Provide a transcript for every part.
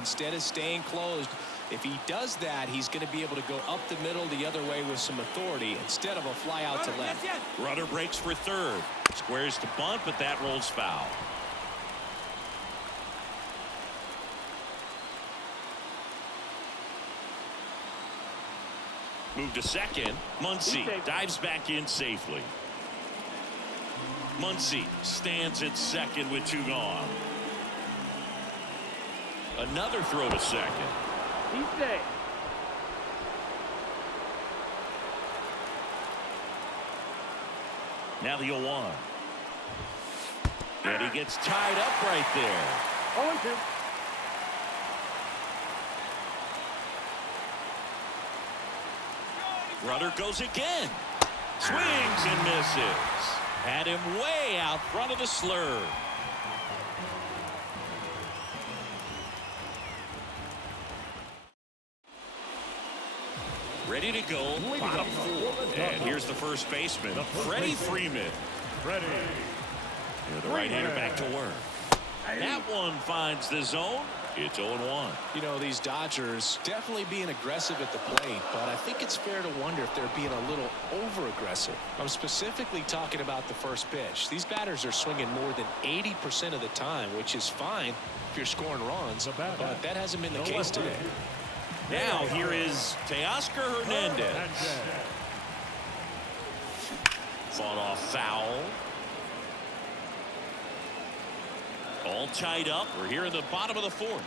Instead of staying closed, if he does that, he's going to be able to go up the middle the other way with some authority instead of a fly out to left. Runner breaks for third. Squares to bunt, but that rolls foul. Move to second. Muncy dives back in safely. Muncy stands at second with 2 gone. Another throw to second. He's safe. Now the 0-1. And he gets tied up right there. 0-2. Runner goes again. Swings and misses. Had him way out front of the slurve. Ready to go, bottom 4. And here's the first baseman, Freddie Freeman. Ready. The right-hander back to work. That one finds the zone. It's 0-1. You know, these Dodgers definitely being aggressive at the plate, but I think it's fair to wonder if they're being a little over-aggressive. I'm specifically talking about the first pitch. These batters are swinging more than 80% of the time, which is fine if you're scoring runs, but that hasn't been the case today. Now here is Teoscar Hernandez. Fought off foul. All tied up. We're here in the bottom of the 4th.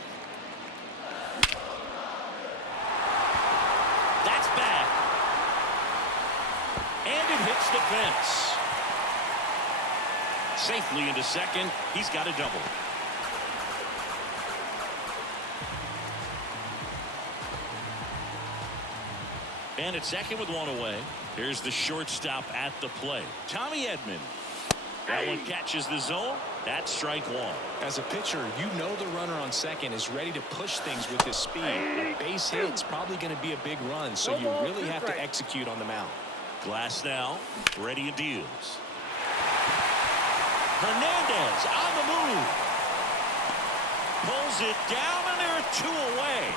That's back. And it hits the fence. Safely into second. He's got a double. And at second with 1 away. Here's the shortstop at the plate, Tommy Edman. That one catches the zone. That's strike 1. As a pitcher, you know the runner on second is ready to push things with his speed. A base hit's probably going to be a big run, so you really have to execute on the mound. Glass now, ready and deals. Hernandez on the move. Pulls it down, and there are 2 away.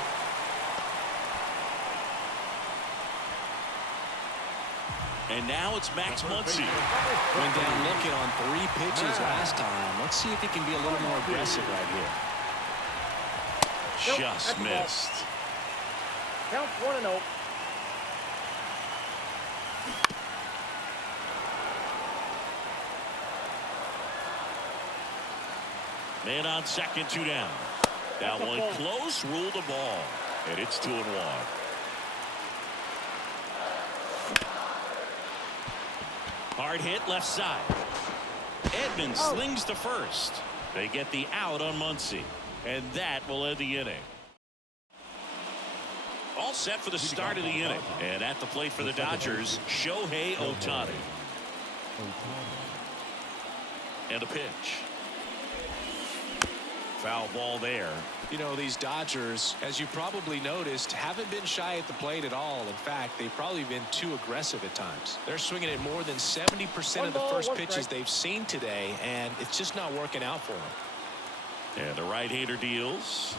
And now it's Max Muncy. Went down looking on 3 pitches last time. Let's see if he can be a little more aggressive right here. Just missed. Count 1-0. Man on second, 2 down. That one close, ruled the ball. And it's 2-1. Hard hit left side. Edmonds slings to first. They get the out on Muncy. And that will end the inning. All set for the start of the inning. And at the plate for the Dodgers, Shohei Ohtani. And a pitch. Foul ball there. You know, these Dodgers, as you probably noticed, haven't been shy at the plate at all. In fact, they've probably been too aggressive at times. They're swinging at more than 70% of the first pitches they've seen today, and it's just not working out for them. And the right-hander deals.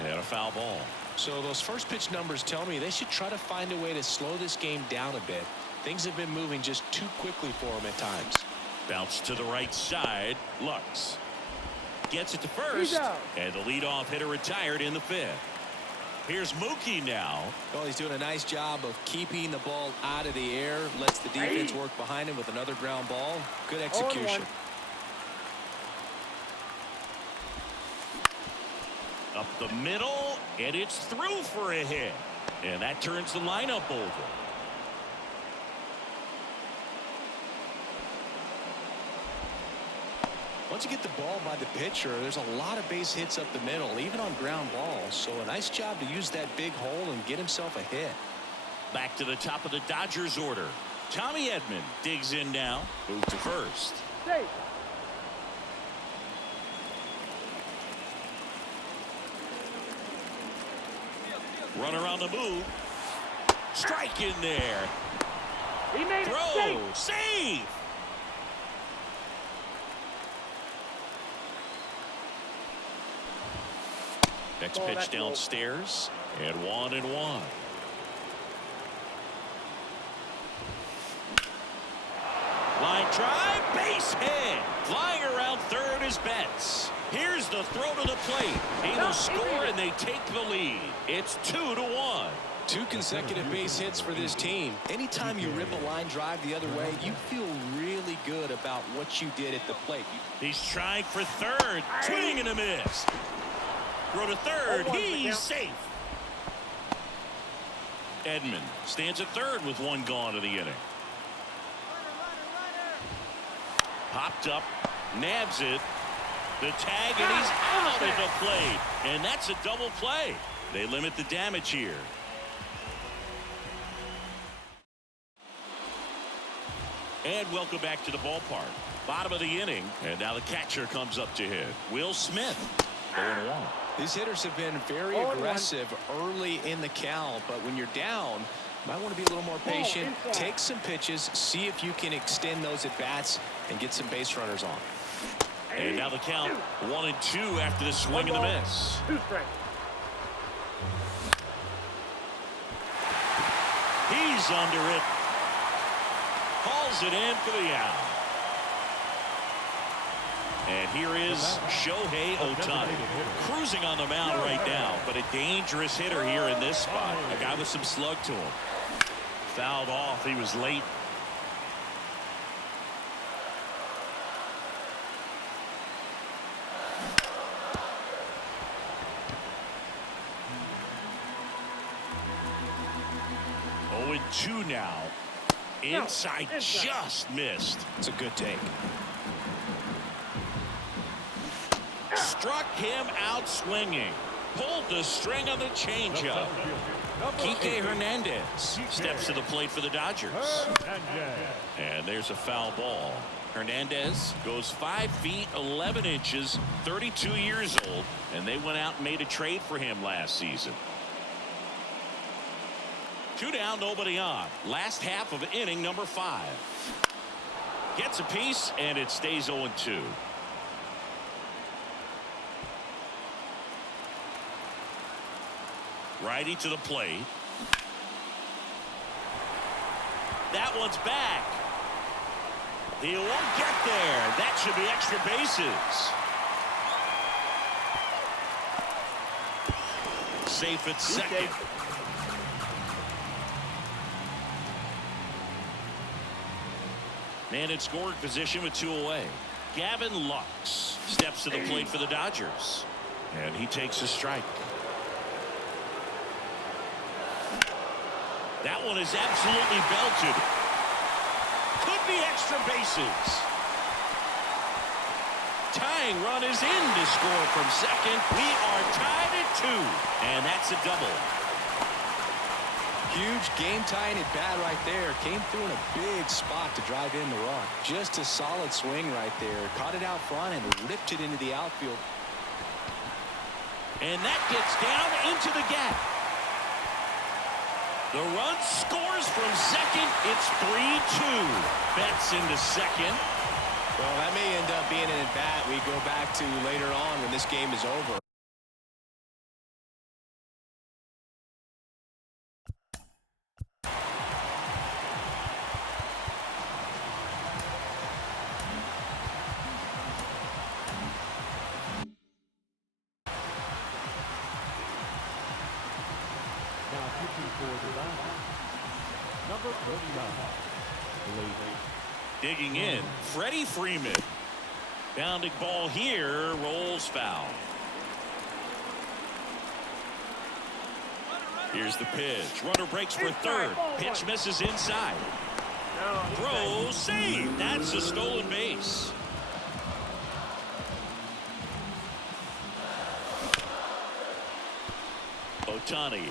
And a foul ball. So those first pitch numbers tell me they should try to find a way to slow this game down a bit. Things have been moving just too quickly for them at times. Bounce to the right side. Lux gets it to first, and the leadoff hitter retired in the 5th. Here's Mookie now. Well, he's doing a nice job of keeping the ball out of the air, lets the defense work behind him with another ground ball. Good execution. Up the middle, and it's through for a hit. And that turns the lineup over. Once you get the ball by the pitcher, there's a lot of base hits up the middle, even on ground balls. So a nice job to use that big hole and get himself a hit. Back to the top of the Dodgers order. Tommy Edman digs in now. Move to first. Safe. Runner on the move. Strike in there. He made Throw. it. Save. Next Ball pitch back low. downstairs, and 1-1. Line drive, base hit. Flying around third is Betts. Here's the throw to the plate. Able score, and they take the lead. It's 2-1. 2 consecutive base hits for this team. Anytime you rip a line drive the other way, you feel really good about what you did at the plate. He's trying for third. Swing and a miss. Throw to third. He's safe. Edman stands at third with 1 gone in the inning. Popped up, nabs it. The tag, and he's out at the plate. And that's a double play. They limit the damage here. And welcome back to the ballpark. Bottom of the inning, and now the catcher comes up to hit. Will Smith, 0-1. These hitters have been very aggressive early in the count, but when you're down, you might want to be a little more patient, take some pitches, see if you can extend those at bats and get some base runners on. And now the count 1-2 after the swing and the miss. 2 strikes. He's under it. Hauls it in for the out. And here is Shohei Ohtani, cruising on the mound right now, but a dangerous hitter here in this spot. A guy with some slug to him. Fouled off. He was late. Oh, and 2 now. Inside, just missed. It's a good take. Struck him out swinging. Pulled the string on the changeup. Kike Hernandez steps to the plate for the Dodgers. And there's a foul ball. Hernandez goes 5 feet 11 inches, 32 years old, and they went out and made a trade for him last season. 2 down, nobody on. Last half of inning number 5. Gets a piece, and it stays 0-2. Righty to the plate. That one's back. He won't get there. That should be extra bases. Safe at second. Man in scoring position with 2 away. Gavin Lux steps to the plate for the Dodgers. And he takes a strike. That one is absolutely belted. Could be extra bases. Tying run is in to score from second. We are tied at 2. And that's a double. Huge game-tying at bat right there. Came through in a big spot to drive in the run. Just a solid swing right there. Caught it out front and ripped it into the outfield. And that gets down into the gap. The run scores from second. It's 3-2. Betts into second. Well, that may end up being an at-bat we go back to later on when this game is over. Digging in, Freddie Freeman. Bounding ball here, rolls foul. Here's the pitch. Runner breaks for third. Pitch misses inside. Throw, save. That's a stolen base. Ohtani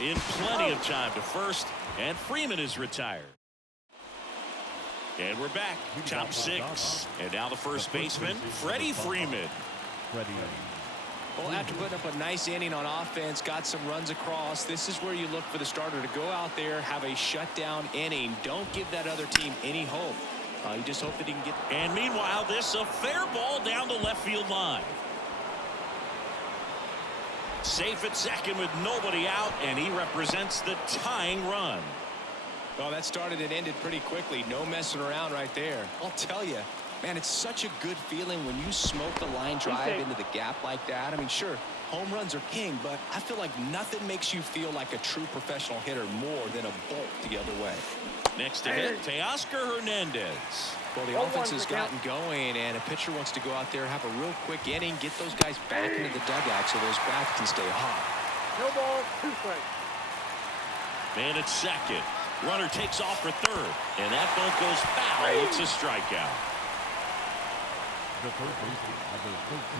in plenty of time to first, and Freeman is retired. And we're back. Top 6. And now the first baseman, Freddie Freeman. Well, after putting up a nice inning on offense, got some runs across, this is where you look for the starter to go out there, have a shutdown inning. Don't give that other team any hope. You just hope that he can get. And meanwhile, this a fair ball down the left field line. Safe at second with nobody out, and he represents the tying run. Well, that started and ended pretty quickly. No messing around right there. I'll tell you, man, it's such a good feeling when you smoke a line drive into the gap like that. I mean, sure, home runs are king, but I feel like nothing makes you feel like a true professional hitter more than a bolt the other way. Next to hit, Teoscar Hernandez. Well, the offense has gotten going, and a pitcher wants to go out there, have a real quick inning, get those guys back into the dugout so those bats can stay hot. No ball, 2 strikes. Man at second. Runner takes off for third, and that ball goes foul. It's a strikeout.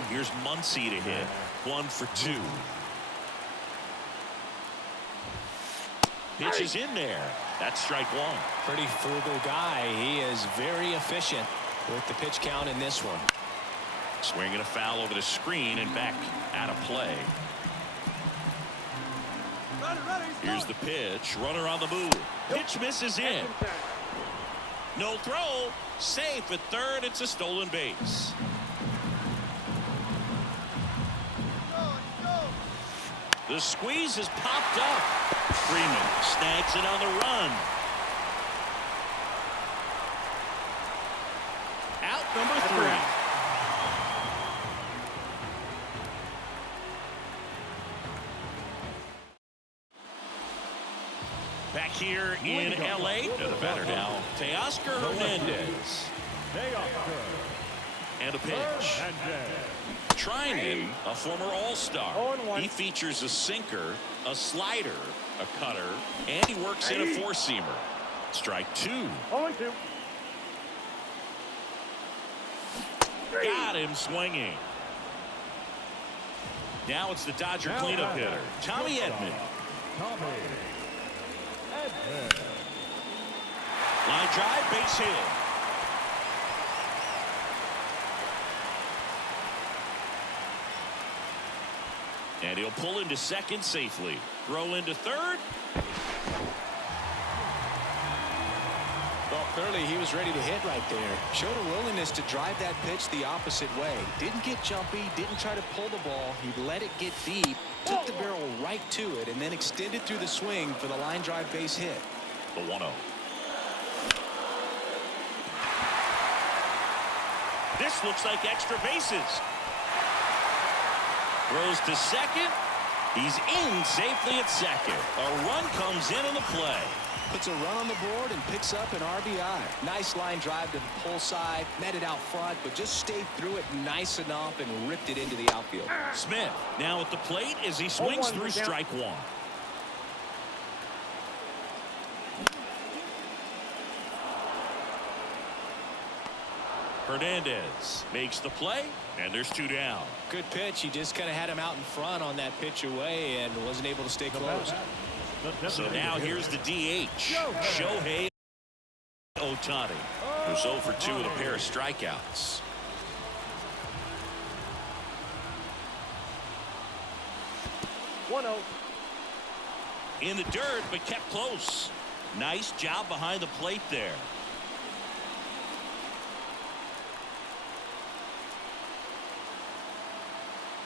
Here's Muncy to hit. 1 for 2. Pitch is in there. That's strike 1. Pretty frugal guy. He is very efficient with the pitch count in this one. Swinging a foul over the screen and back out of play. Here's the pitch. Runner on the move. Pitch misses in. No throw. Safe at third. It's a stolen base. The squeeze has popped up. Freeman snags it on the run. Out number 3. Back here in L.A. to the batter now, Teoscar Hernandez. And a pitch. Trinan, a former All-Star. He features a sinker, a slider, a cutter, and he works in a four-seamer. Strike 2. 0-2. Got him swinging. Now it's the Dodger cleanup hitter, Tommy Edman. Line drive, base hit. And he'll pull into second safely. Throw into third. Well, clearly he was ready to hit right there. Showed a willingness to drive that pitch the opposite way. Didn't get jumpy, didn't try to pull the ball. He let it get deep, took the barrel right to it, and then extended through the swing for the line drive base hit. The 1-0. This looks like extra bases. Throws to second. He's in safely at second. A run comes in on the play. Puts a run on the board and picks up an RBI. Nice line drive to the pull side. Met it out front, but just stayed through it nice enough and ripped it into the outfield. Smith now at the plate as he swings through strike 1. Hernandez makes the play, and there's 2 down. Good pitch. He just kind of had him out in front on that pitch away and wasn't able to stay close. So now here's the DH, Shohei Ohtani, who's 0 for 2 with a pair of strikeouts. In the dirt, but kept close. Nice job behind the plate there.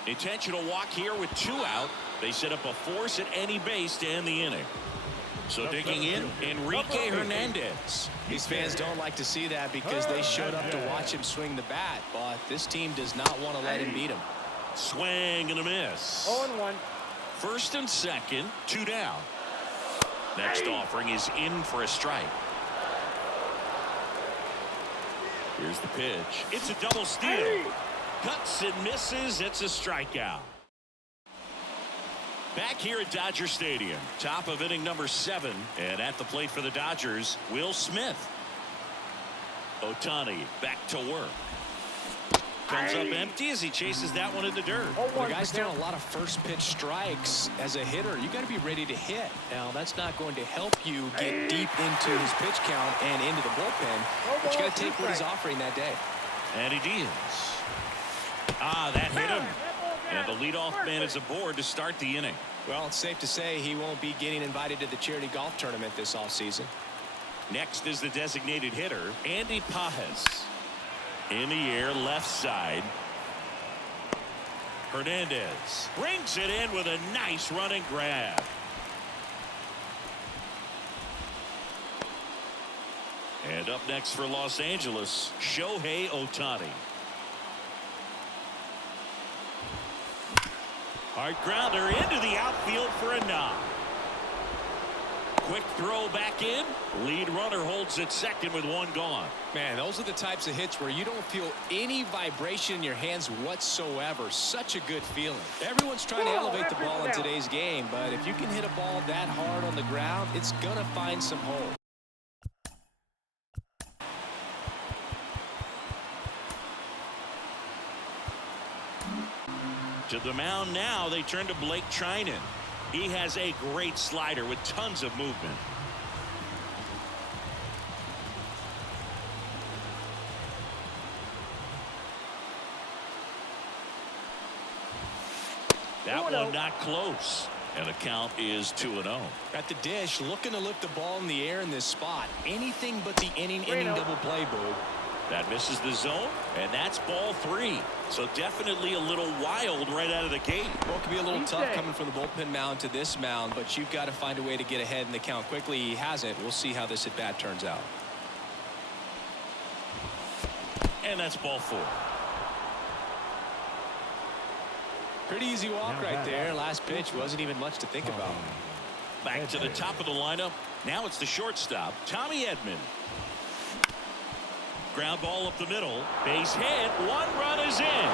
Intentional walk here with 2 out. They set up a force at any base to end the inning. So digging in, Enrique Hernandez. These fans don't like to see that because they showed up to watch him swing the bat, but this team does not want to let him beat him. Swing and a miss. 0-1. First and second, 2 down. Next offering is in for a strike. Here's the pitch. It's a double steal. Cuts and misses. It's a strikeout. Back here at Dodger Stadium, top of inning number 7, and at the plate for the Dodgers, Will Smith. Ohtani back to work. Comes up empty as he chases that one in the dirt. The guy's throwing a lot of first pitch strikes. As a hitter, you got to be ready to hit. Now, that's not going to help you get deep into his pitch count and into the bullpen, but you got to take what he's offering that day. And he deals. That hit him. And the leadoff man is aboard to start the inning. Well, it's safe to say he won't be getting invited to the charity golf tournament this offseason. Next is the designated hitter, Andy Pages. In the air, left side. Hernandez brings it in with a nice running grab. And up next for Los Angeles, Shohei Ohtani. Hard grounder into the outfield for a knock. Quick throw back in. Lead runner holds at second with one gone. Man, those are the types of hits where you don't feel any vibration in your hands whatsoever. Such a good feeling. Everyone's trying to elevate the ball in today's game, but if you can hit a ball that hard on the ground, it's going to find some hole. To the mound now, they turn to Blake Trinan. He has a great slider with tons of movement. That one not close. And the count is 2-0. At the dish, looking to lift the ball in the air in this spot. Anything but the inning double play, Boo. That misses the zone, and that's ball 3. So definitely a little wild right out of the gate. Well, it can be a little tough coming from the bullpen mound to this mound, but you've got to find a way to get ahead in the count quickly. He hasn't. We'll see how this at-bat turns out. And that's ball 4. Pretty easy walk right there. Last pitch wasn't even much to think about. Back to the top of the lineup. Now it's the shortstop, Tommy Edman. Ground ball up the middle. Base hit. One run is in.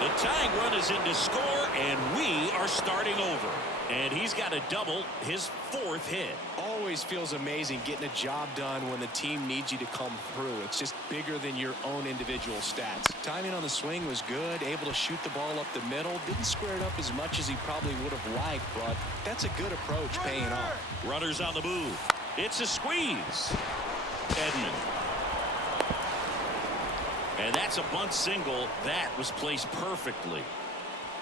The tying run is in to score, and we are starting over. And he's got a double, his 4th hit. Always feels amazing getting a job done when the team needs you to come through. It's just bigger than your own individual stats. Timing on the swing was good, able to shoot the ball up the middle. Didn't square it up as much as he probably would have liked, but that's a good approach paying off. Runners on the move. It's a squeeze. Edman. And that's a bunt single. That was placed perfectly.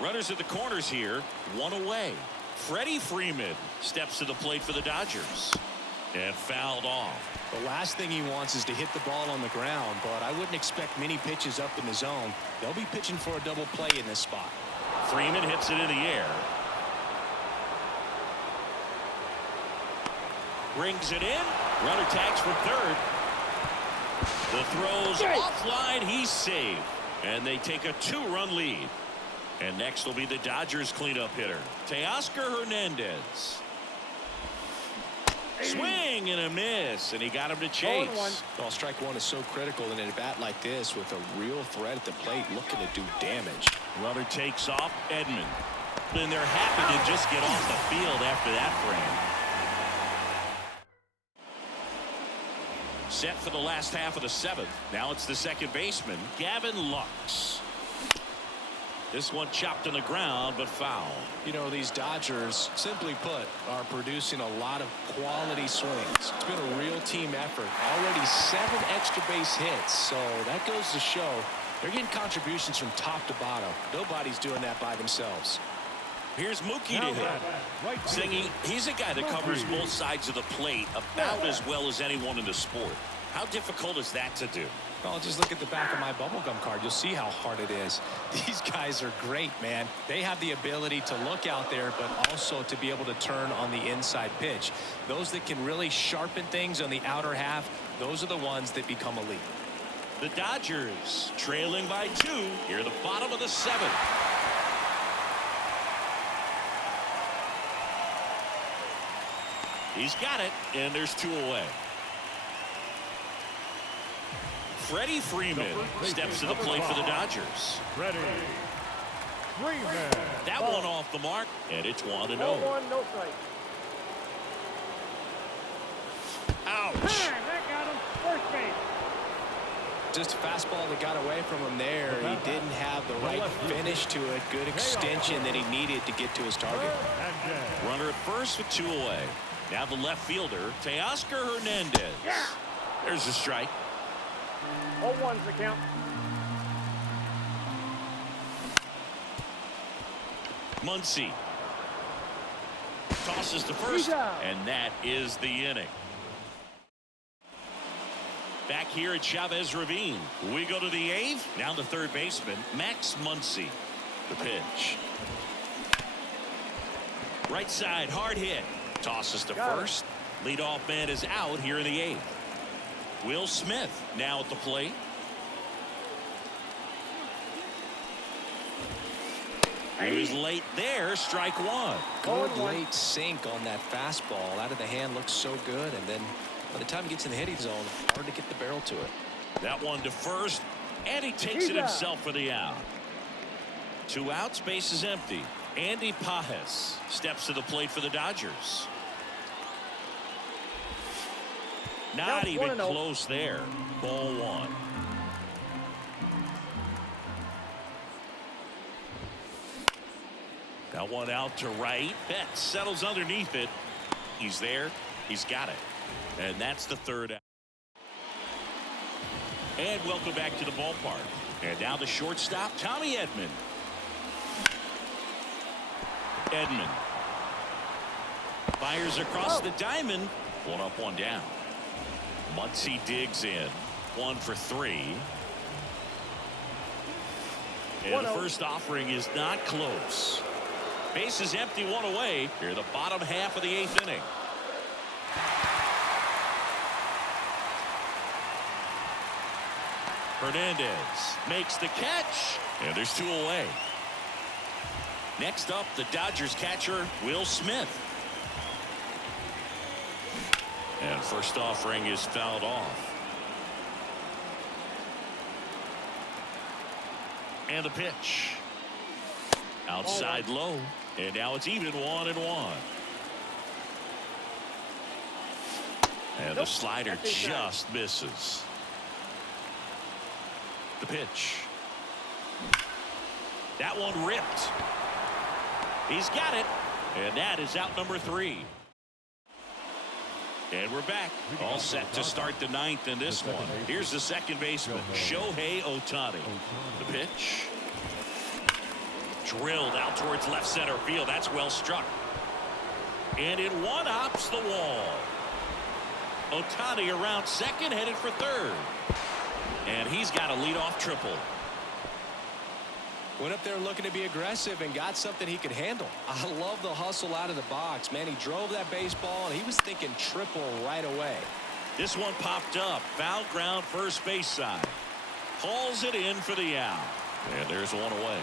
Runners at the corners here. One away. Freddie Freeman steps to the plate for the Dodgers. And fouled off. The last thing he wants is to hit the ball on the ground, but I wouldn't expect many pitches up in the zone. They'll be pitching for a double play in this spot. Freeman hits it in the air. Brings it in. Runner tags for third. The throw's offline. He's saved. And they take a 2-run lead. And next will be the Dodgers cleanup hitter, Teoscar Hernandez. Swing and a miss, and he got him to chase. Well, strike one is so critical in a bat like this with a real threat at the plate looking to do damage. Runner takes off. Edman. And they're happy to just get off the field after that frame. Set for the last half of the 7th. Now it's the second baseman, Gavin Lux. This one chopped on the ground, but foul. You know, these Dodgers, simply put, are producing a lot of quality swings. It's been a real team effort. Already 7 extra base hits, so that goes to show they're getting contributions from top to bottom. Nobody's doing that by themselves. Here's Mookie to hit. Singy, he's a guy that covers both sides of the plate about as well as anyone in the sport. How difficult is that to do? Well, just look at the back of my bubblegum card. You'll see how hard it is. These guys are great, man. They have the ability to look out there, but also to be able to turn on the inside pitch. Those that can really sharpen things on the outer half, those are the ones that become elite. The Dodgers trailing by 2 here at the bottom of the 7th. He's got it, and there's 2 away. Freddie Freeman steps to the plate for the Dodgers. Freddie Freeman. That one off the mark, and it's 1-0. No one, no strike. Ouch. That got him. First base. Just a fastball that got away from him there. He didn't have the right finish to it. Good extension that he needed to get to his target. Runner at first with 2 away. Now the left fielder, Teoscar Hernandez. There's a strike. 0-1's the count. Muncy tosses to first, and that is the inning. Back here at Chavez Ravine, we go to the 8th. Now the third baseman, Max Muncy. The pitch. Right side, hard hit. Tosses to first. Leadoff man is out here in the 8th. Will Smith now at the plate. He was late there. Strike one. Good late sink on that fastball. Out of the hand, looks so good. And then by the time he gets in the hitting zone, hard to get the barrel to it. That one to first. And he takes it himself for the out. 2 outs, base is empty. Andy Pages steps to the plate for the Dodgers. Not even close there. Ball 1. That one out to right. Betts settles underneath it. He's there. He's got it. And that's the 3rd out. And welcome back to the ballpark. And now the shortstop, Tommy Edman. Edman fires across the diamond. 1 up, 1 down. Muncy digs in. 1 for 3. And the first offering is not close. Base is empty, 1 away. Here the bottom half of the 8th inning. Hernandez makes the catch. And there's 2 away. Next up, the Dodgers catcher, Will Smith. And first offering is fouled off. And the pitch. Outside low. And now it's even 1-1. And the slider just misses. The pitch. That one ripped. He's got it. And that is out number 3. And we're back. All set to start the 9th in this one. Here's the second baseman, Shohei Ohtani. The pitch. Drilled out towards left center field. That's well struck. And it one-hops the wall. Ohtani around second, headed for third. And he's got a leadoff triple. Went up there looking to be aggressive and got something he could handle. I love the hustle out of the box. Man, he drove that baseball, and he was thinking triple right away. This one popped up. Foul ground first base side. Hauls it in for the out. And there's 1 away.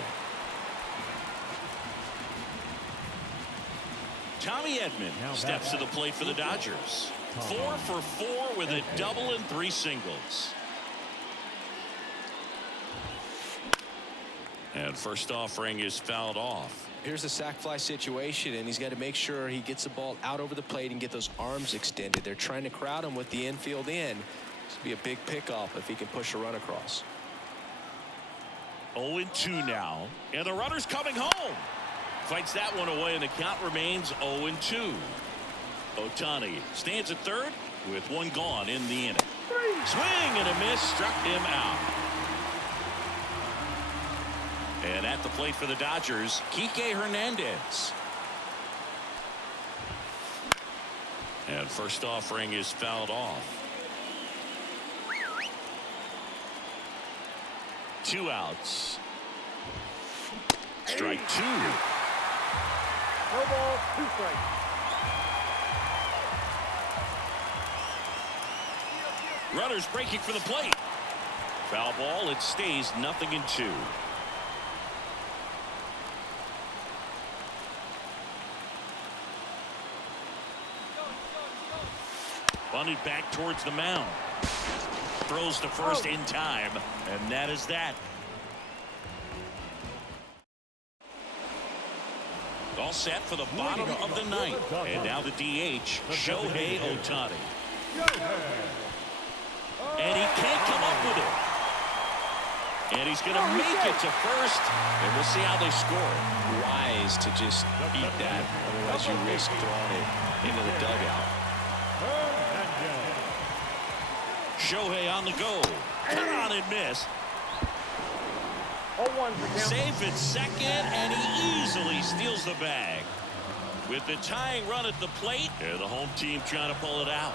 Tommy Edman steps to the plate for the Dodgers. 4 for 4 with a double and 3 singles. And first offering is fouled off. Here's the sac fly situation, and he's got to make sure he gets the ball out over the plate and get those arms extended. They're trying to crowd him with the infield in. This would be a big pickoff if he can push a run across. 0-2 now, and the runner's coming home. Fights that one away, and the count remains 0-2. Ohtani stands at third with 1 gone in the inning. Swing and a miss, struck him out. And at the plate for the Dodgers, Kike Hernandez. And first offering is fouled off. 2 outs. Strike 2. No ball, 2 strikes. Runners breaking for the plate. Foul ball. It stays 0-2. Bunted back towards the mound. Throws to first in time, and that is that. All set for the bottom of the 9th. And now the DH, Shohei Ohtani. And he can't come up with it. And he's going to make it to first. And we'll see how they score. Wise to just eat that. Otherwise, you risk throwing it into the dugout. Shohei on the go. Cut on and miss. 0-1 for count. Safe at second, and he easily steals the bag. With the tying run at the plate, and the home team trying to pull it out.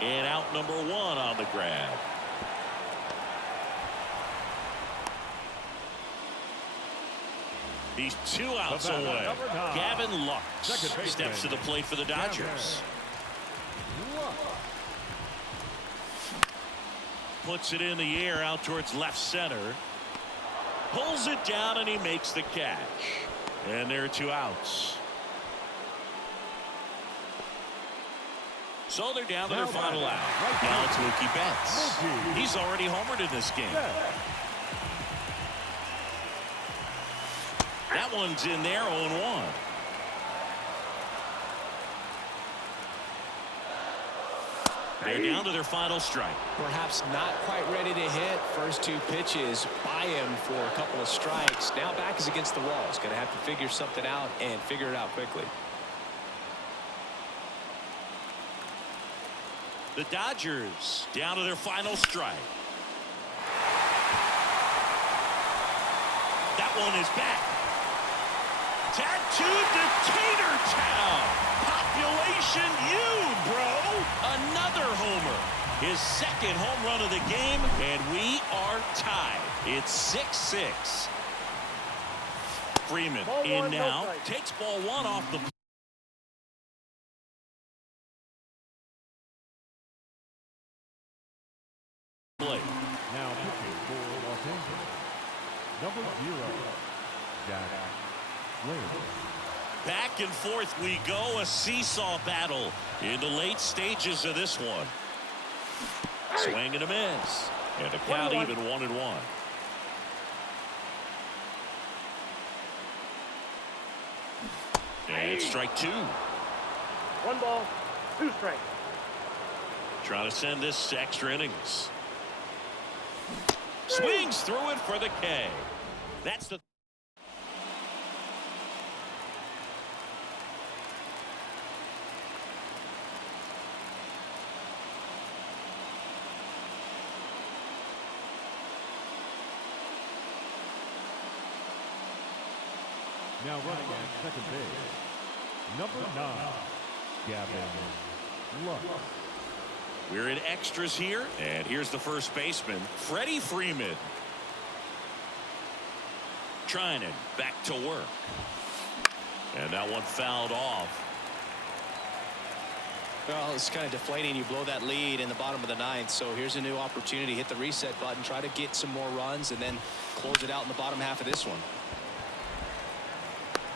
And out number 1 on the grab. He's 2 outs away. Gavin Lux steps to the plate for the Dodgers. Puts it in the air out towards left center. Pulls it down and he makes the catch. And there are 2 outs. So they're down to their final out. Now it's Mookie Betts. He's already homered in this game. That one's in there, 0-1. They're down to their final strike. Perhaps not quite ready to hit. First 2 pitches by him for a couple of strikes. Now back is against the wall. He's going to have to figure something out and figure it out quickly. The Dodgers down to their final strike. That one is back. Tattooed to Tater Town. Population you, bro. Another homer. His 2nd home run of the game, and we are tied. It's 6-6. Freeman in now. Takes ball 1 off the plate. Now pitching for Los Angeles, number 0, Jack Wade. Back and forth we go, a seesaw battle in the late stages of this one. Swing and a miss, and the count even 1-1. And strike 2. 1 ball, 2 strikes. Trying to send this to extra innings. Swings through it for the K. That's the Now running at second base, number 9, Gavin Lux. We're in extras here, and here's the first baseman, Freddie Freeman. Trinan back to work. And that one fouled off. Well, it's kind of deflating. You blow that lead in the bottom of the 9th. So here's a new opportunity. Hit the reset button. Try to get some more runs and then close it out in the bottom half of this one.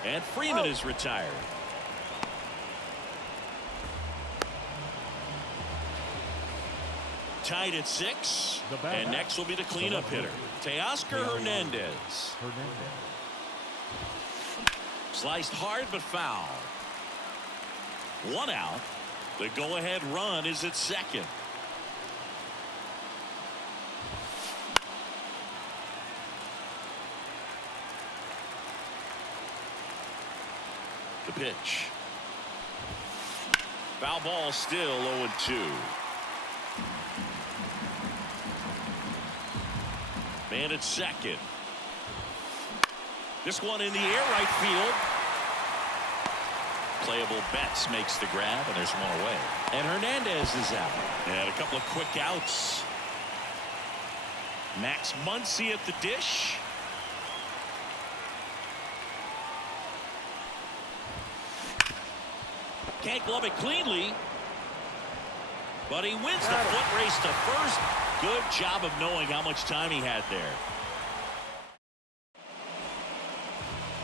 And Freeman is retired. Tied at 6. And next will be the cleanup hitter, Teoscar Hernandez. Sliced hard but foul. 1 out. The go-ahead run is at second. The pitch. Foul ball, still 0-2. Man at second. This one in the air, right field. Playable Betts makes the grab, and there's one away. And Hernandez is out. And a couple of quick outs. Max Muncy at the dish. Can't glove it cleanly. But he wins the foot race to first. Good job of knowing how much time he had there.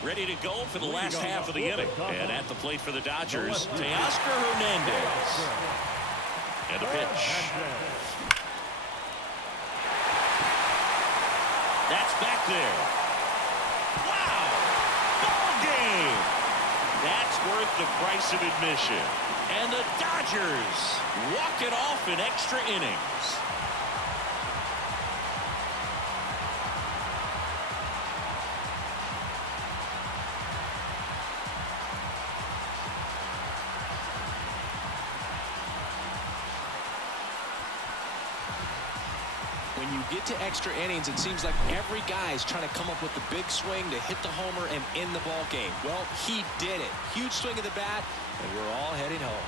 Ready to go for the last half of the inning. And at the plate for the Dodgers, Teoscar Hernandez. And the pitch. That's back there. Wow! Ball game! That's worth the price of admission. And the Dodgers walk it off in extra innings. When you get to extra innings, it seems like every guy is trying to come up with the big swing to hit the homer and end the ball game. Well, he did it. Huge swing of the bat, and we're all heading home.